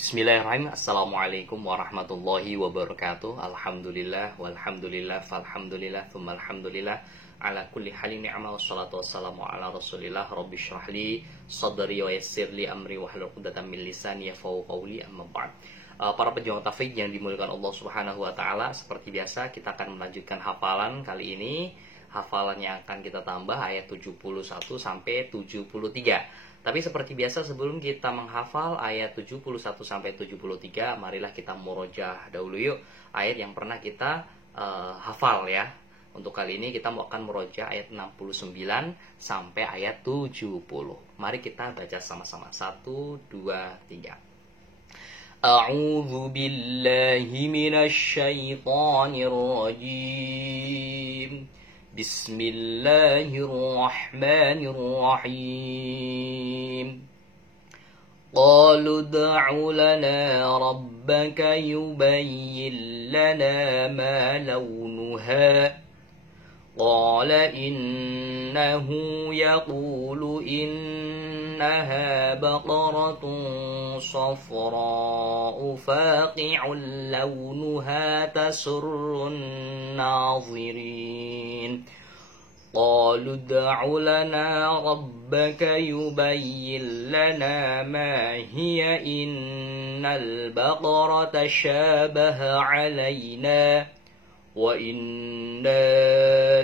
Bismillahirrahmanirrahim. Assalamualaikum warahmatullahi wabarakatuh. Alhamdulillah walhamdulillah falhamdulillah thumma alhamdulillah ala kulli halin ni'mah wassalatu wassalamu ala rasulillah rabbi syrah li sadri wa yassir li amri wahlul 'uqdatam min lisani yafqahu qawli amma ba'd. Para pejuang taufik yang dimuliakan Allah Subhanahu wa taala, seperti biasa kita akan melanjutkan hafalan kali ini. Hafalan yang akan kita tambah ayat 71 sampai 73. Tapi seperti biasa sebelum kita menghafal ayat 71 sampai 73, marilah kita murojaah dahulu yuk ayat yang pernah kita hafal ya. Untuk kali ini kita akan murojaah ayat 69 sampai ayat 70. Mari kita baca sama-sama. 1, 2, 3. A'udzu billahi minasy syaithanir rajim. Bismillahirrahmanirrahim. Qalu ud'u lana rabbaka yubayyin lana ma launuha. Qala innahu yaqulu innaha baqaratun safra'u faqi'un launuha tasurrun nazirin. Qalu ud'u lana rabbaka yubayyin lana ma hiya innal baqarata shabaha 'alaina wa inna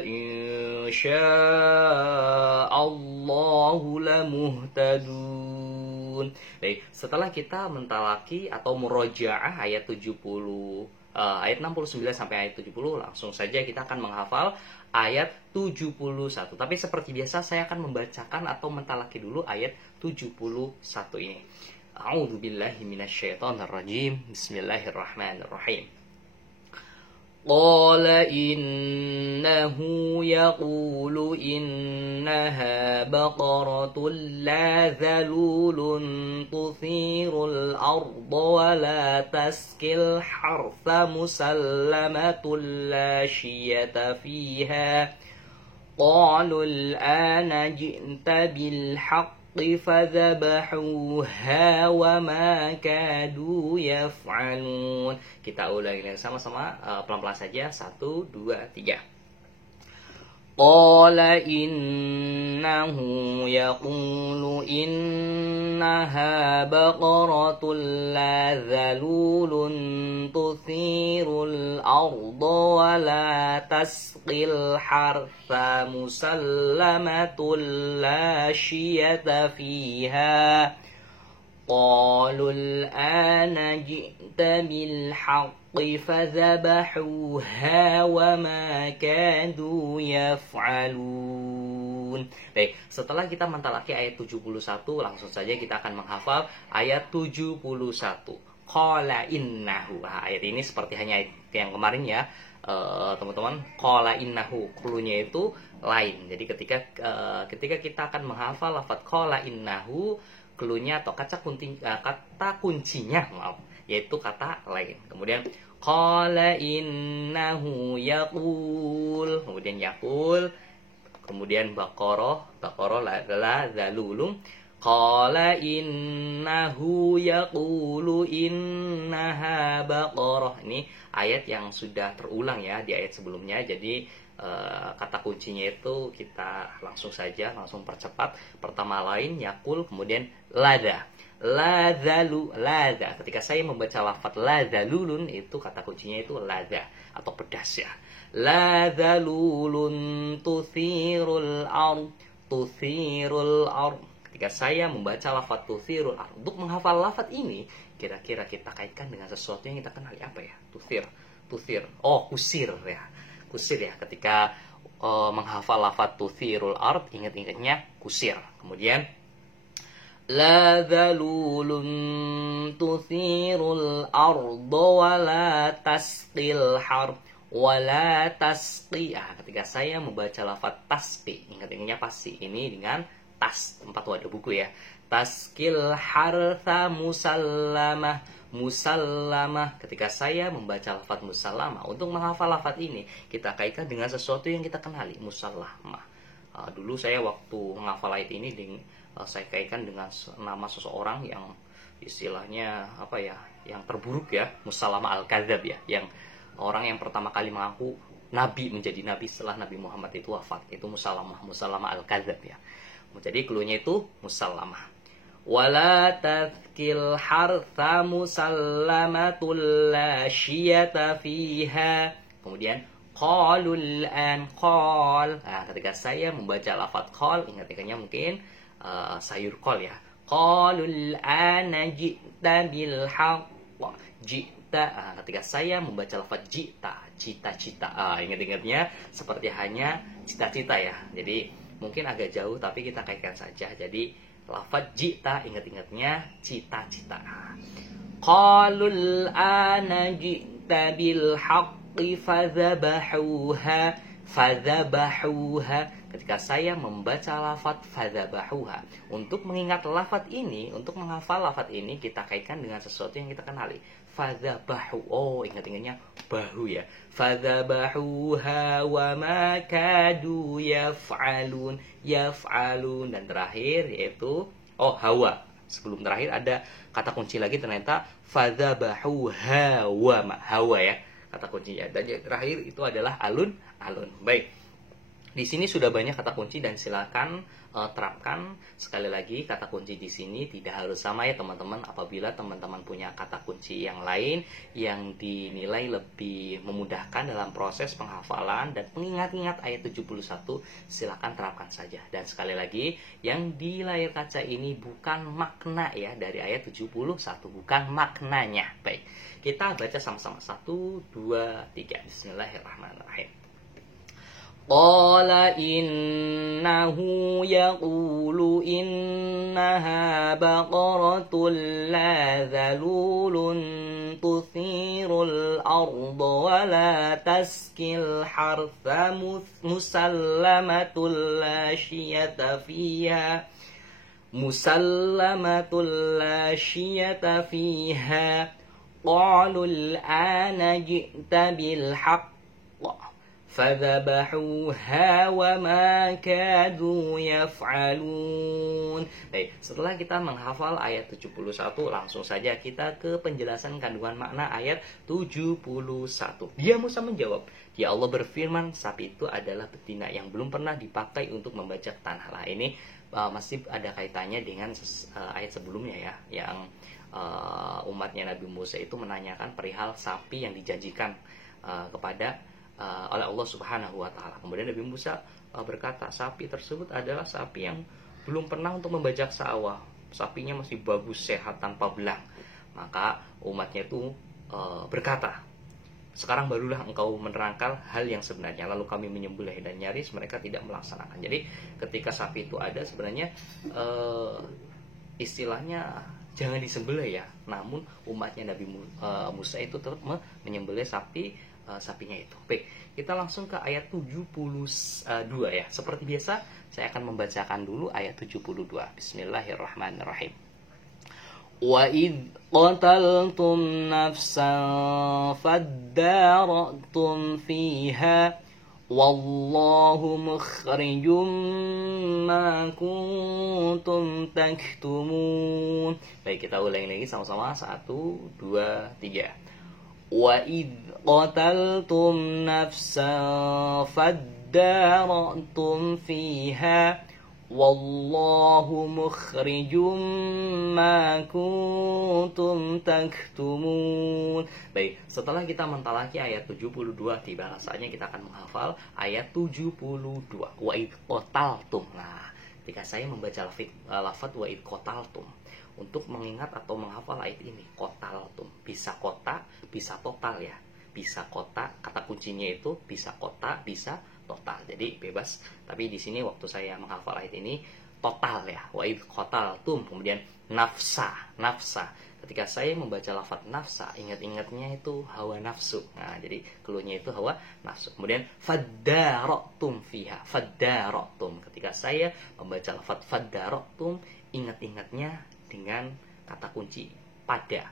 insya'allahu lamuhtadun. Baik, setelah kita mentalaki atau murojaah ayat ayat 69 sampai ayat 70, langsung saja kita akan menghafal ayat 71. Tapi seperti biasa saya akan membacakan atau mentalaki dulu ayat 71 ini. A'udzu billahi minasyaitonir rajim. Bismillahirrahmanirrahim. Qala innahu yaqulu innaha baqaratun la dhalulun tuthirul arda wa la taskil hartha musallamatun la shiyata fiha. Qalu al-ana ji'ta bil haqqi fadhabahuha wa ma kadu yaf'alun. Kita ulangi sama-sama pelan-pelan saja. 1, 2, 3. Qala innahu yaqulu innaha baqaratun la dhalulun tuthirul arda wa la tasqil hartha musallamatun la shiyata fiha. Qalu al-ana ji'ta bil haqqi fadhabahuha wa ma kadu yaf'alun. Baik, setelah kita mentalaki ayat 71, langsung saja kita akan menghafal ayat 71. Qala innahu. Ayat ini seperti hanya ayat yang kemarin ya, teman-teman. Qala innahu, klunya itu lain. Jadi ketika kita akan menghafal lafaz qala innahu, klunya atau kata kuncinya yaitu kata lain. Kemudian qala innahu yaqul, kemudian yaqul, kemudian baqarah la zalulum. Qala innahu yaqulu innaha baqarah. Ini ayat yang sudah terulang ya di ayat sebelumnya. Jadi kata kuncinya itu kita langsung percepat. Pertama lain yaqul, kemudian lada. Lada. Ketika saya membaca lafaz ladzalulun, itu kata kuncinya itu lada atau pedas ya. Ladzalulun tuthirul ard. Ketika saya membaca lafaz tuthirul ard, untuk menghafal lafaz ini kira-kira kita kaitkan dengan sesuatu yang kita kenali apa ya? Tuthir. Oh, kusir ya. Kusir ya. Ketika menghafal lafaz tuthirul ard, ingat-ingatnya kusir. Kemudian la dhalulun tuthirul arda wa la tasqil har wa la tasqi. Ketika saya membaca lafaz tasqi, ingat-ingatnya pasti ini dengan tas, tempat wadah buku ya. Taskil hartha musallamah. Ketika saya membaca lafaz musallamah, untuk menghafal lafaz ini kita kaitkan dengan sesuatu yang kita kenali, musallamah. Dulu saya waktu menghafal ayat ini saya kaitkan dengan nama seseorang yang istilahnya apa ya, yang terburuk ya, Musalamah al-Kadzab ya, yang orang yang pertama kali mengaku nabi, menjadi nabi setelah Nabi Muhammad itu wafat, itu Musalamah al-Kadzab ya. Jadi cluenya itu Musalamah. Wala tadhkil hartha musallamatul la syiyata fiha. Kemudian qalul an qal. Nah, ketika saya membaca lafaz qal, ingat-ingatnya mungkin sayur qal ya. Qalul ana ji'ta bil haqq. Ji'ta, ketika saya membaca lafaz ji'ta, cita-cita. Ingat-ingatnya seperti hanya cita-cita ya. Jadi mungkin agak jauh tapi kita kaitkan saja. Jadi lafaz ji'ta, ingat-ingatnya cita-cita. Qalul ana ji'ta bil haqqi fadzabahuha. Ketika saya membaca lafaz fadzabahuha, untuk mengingat lafaz ini, untuk menghafal lafaz ini, kita kaitkan dengan sesuatu yang kita kenali. Fadzabahu, ingat-ingatnya bahu ya. Fadzabahuha wa ma kadu yaf'alun. Dan terakhir yaitu hawa. Sebelum terakhir ada kata kunci lagi, ternyata fadzabahuha wa ma, hawa ya kata kuncinya. Dan yang terakhir itu adalah alun. Baik. Di sini sudah banyak kata kunci dan silakan terapkan. Sekali lagi, kata kunci di sini tidak harus sama ya teman-teman. Apabila teman-teman punya kata kunci yang lain yang dinilai lebih memudahkan dalam proses penghafalan dan mengingat-ingat ayat 71, silakan terapkan saja. Dan sekali lagi, yang di layar kaca ini bukan makna ya dari ayat 71, bukan maknanya. Baik, kita baca sama-sama. 1, 2, 3. Bismillahirrahmanirrahim. Qala innahu yaqulu innaha baqaratun la dhalulun tuthirul arda wa la taskil hartha musallamatul la syiyata fiha. Qalul ana ji'ta bil haqq fadzabahuha wa ma kadu yaf'alun. Baik, setelah kita menghafal ayat 71, langsung saja kita ke penjelasan kandungan makna ayat 71. Dia Musa menjawab, ya Allah berfirman, sapi itu adalah betina yang belum pernah dipakai untuk membajak tanah. Lah ini masih ada kaitannya dengan ayat sebelumnya ya, yang umatnya Nabi Musa itu menanyakan perihal sapi yang dijanjikan kepada oleh Allah Subhanahu wa taala. Kemudian Nabi Musa berkata, sapi tersebut adalah sapi yang belum pernah untuk membajak sawah. Sapinya masih bagus, sehat, tanpa belang. Maka umatnya itu berkata, sekarang barulah engkau menerangkan hal yang sebenarnya. Lalu kami menyembelih, dan nyaris mereka tidak melaksanakan. Jadi ketika sapi itu ada, sebenarnya istilahnya jangan disembelih ya. Namun umatnya Nabi Musa itu tetap menyembelih sapinya itu. Baik, kita langsung ke ayat 72 ya. Seperti biasa, saya akan membacakan dulu ayat 72. Bismillahirrahmanirrahim. Wa id qataltum nafsan faddaratum fiha wallahu mukhrijum ma kuntum taktumun. Baik, kita ulangi lagi sama-sama. 1, 2, 3. Wa id qataltum nafsan faddaratum fiha wallahu mukhrijum ma kuntum taktumun. Baik, setelah kita mentalaki ayat 72, tiba saatnya kita akan menghafal ayat 72. Wa id qataltum. Nah, ketika saya membaca lafaz wa id qataltum, untuk mengingat atau menghafal ayat ini, qataltum, bisa kota, bisa total ya. Bisa kota, kata kuncinya itu bisa kota, bisa total. Jadi bebas. Tapi di sini waktu saya menghafal ayat ini total ya. Wa id qataltum, kemudian nafsa. Ketika saya membaca lafaz nafsa, ingat-ingatnya itu hawa nafsu. Nah, jadi keluarnya itu hawa nafsu. Kemudian faddaratum fiha. Faddaratum. Ketika saya membaca lafaz faddaratum, ingat-ingatnya dengan kata kunci pada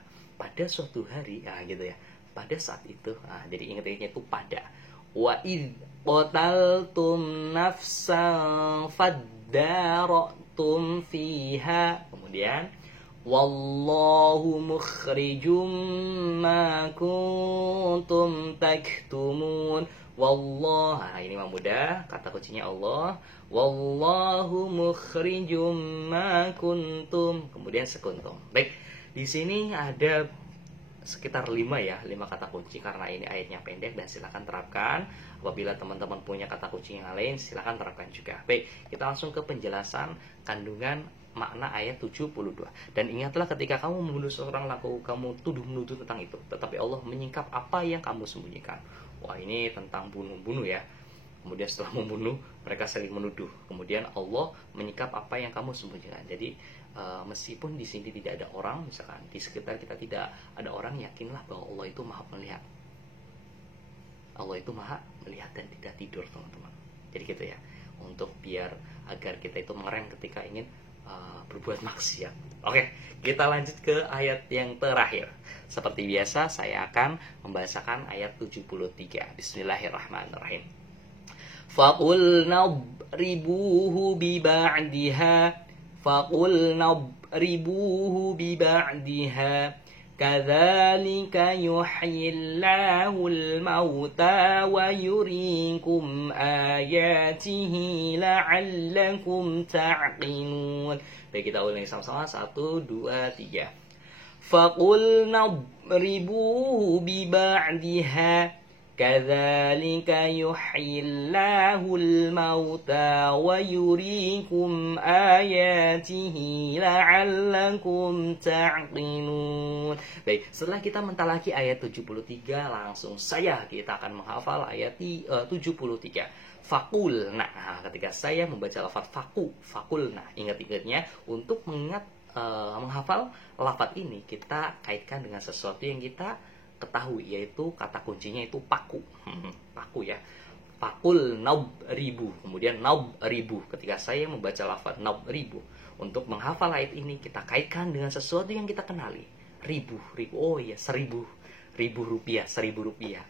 suatu hari, gitu ya, pada saat itu. Jadi ingat-ingatnya itu pada. Wa id qataltum nafsan faddaratum fiha. Kemudian Wallahu mukhrijum ma kuntum taktumun. Wallah, ini mah mudah, kata kuncinya Allah. Wallahu mukhrijum ma kuntum, kemudian sekuntum. Baik, di sini ada sekitar 5 kata kunci karena ini ayatnya pendek, dan silakan terapkan. Apabila teman-teman punya kata kunci yang lain, silakan terapkan juga. Baik, kita langsung ke penjelasan kandungan makna ayat 72. Dan ingatlah, ketika kamu membunuh seorang, laku kamu tuduh menuduh tentang itu, tetapi Allah menyingkap apa yang kamu sembunyikan. Wah, ini tentang bunuh-bunuh ya. Kemudian setelah membunuh, mereka saling menuduh. Kemudian Allah menyingkap apa yang kamu sembunyikan. Jadi meskipun di sini tidak ada orang, misalkan di sekitar kita tidak ada orang, yakinlah bahwa Allah itu maha melihat. Allah itu maha melihat dan tidak tidur, teman-teman. Jadi gitu ya. Untuk biar agar kita itu mengerem ketika ingin berbuat maksiat. Oke, kita lanjut ke ayat yang terakhir. Seperti biasa, saya akan membahasakan ayat 73. Bismillahirrahmanirrahim. فَقُلْنَا اضْرِبُوهُ بِبَعْدِهَا كَذَلِكَ يُحْيِي اللَّهُ الْمَوْتَى وَيُرِيكُمْ آيَاتِهِ لَعَلَّكُمْ تَعْقِلُونَ. Baik, kita ulangi sama-sama. 1, 2, 3. فَقُلْنَا اضْرِبُوهُ بِبَعْدِهَا كَذَلِكَ يُحْيِي اللَّهُ الْمَوْتَى وَيُرِيكُمْ آيَاتِهِ لَعَلَّكُمْ تَعْقِلُونَ. Baik, setelah kita mentalaki ayat 73, langsung saja kita akan menghafal ayat 73. Fakulna. Nah, ketika saya membaca lafaz fakulna, ingat-ingatnya untuk menghafal lafaz ini, kita kaitkan dengan sesuatu yang kita ketahui, yaitu kata kuncinya itu paku. Paku ya. Fakul ribu, kemudian ribu. Ketika saya membaca lafaz ribu, untuk menghafal ayat ini kita kaitkan dengan sesuatu yang kita kenali. Ribu. Oh iya, 1000. Ribu rupiah.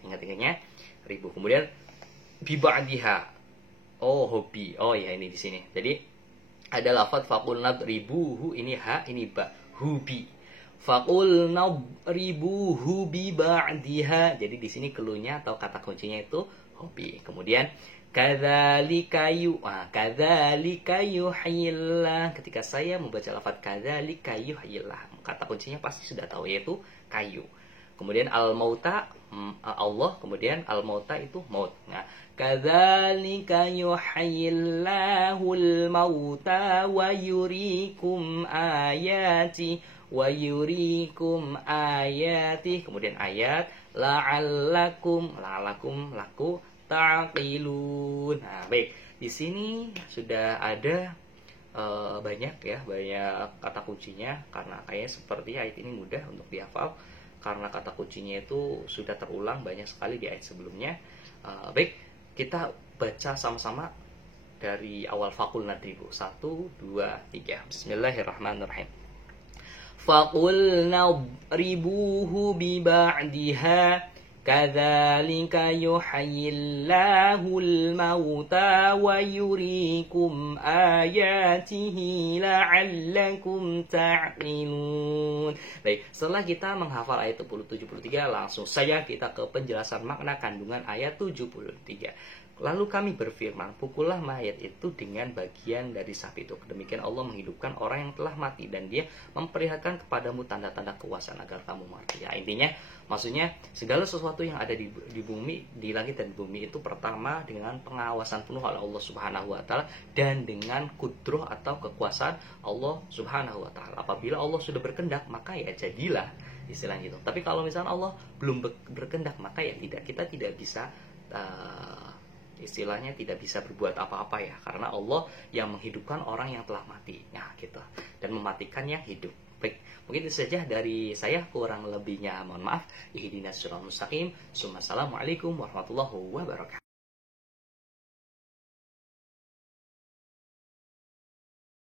Ingat-ingatnya ribu. Kemudian biba'diha. Oh, hobi. Oh ya, ini di sini. Jadi ada lafaz fakul ribuhu, ini ha, ini ba. Hubi. Fakul ribuhu biba'diha. Jadi di sini keluhnya atau kata kuncinya itu hobi. Kemudian kadzalika yuhyillah. Ketika saya membaca lafaz kadzalika yuhyillah, kata kuncinya pasti sudah tahu, yaitu kayu. Kemudian al-mauta, Allah. Kemudian al-mauta itu maut. Nah, kadzalika yuhyillahul mauta wa yuriikum ayati kemudian ayat la'allakum laku ta'qilun. Nah, baik, di sini sudah ada banyak kata kuncinya, karena kayaknya seperti ayat ini mudah untuk dihafal karena kata kuncinya itu sudah terulang banyak sekali di ayat sebelumnya. Baik, kita baca sama-sama dari awal fakul nadribu. 1, 2, 3. Bismillahirrahmanirrahim. فَقُلْنَا اضْرِبُوهُ بِبَعْدِهَا كَذَلِكَ يُحْيِي اللَّهُ الْمَوْتَى وَيُرِيكُمْ آيَاتِهِ لَعَلَّكُمْ تَعْقِلُونَ. Baik, setelah kita menghafal ayat 73, langsung saja kita ke penjelasan makna kandungan ayat 73. Lalu kami berfirman, pukullah mayat itu dengan bagian dari sapi itu. Demikian Allah menghidupkan orang yang telah mati, dan dia memperlihatkan kepadamu tanda-tanda kekuasaan agar kamu mengerti. Ya, intinya, maksudnya segala sesuatu yang ada di bumi, di langit dan bumi itu, pertama dengan pengawasan penuh oleh Allah Subhanahu wa taala, dan dengan kudroh atau kekuasaan Allah Subhanahu wa taala. Apabila Allah sudah berkehendak, maka ya jadilah, istilahnya itu. Tapi kalau misalnya Allah belum berkehendak, maka ya tidak, kita tidak bisa istilahnya tidak bisa berbuat apa-apa ya, karena Allah yang menghidupkan orang yang telah mati, nah gitu, dan mematikan yang hidup. Baik, mungkin itu saja dari saya, kurang lebihnya mohon maaf. Ihdinas siratal mustaqim. Assalamualaikum warahmatullahi wabarakatuh.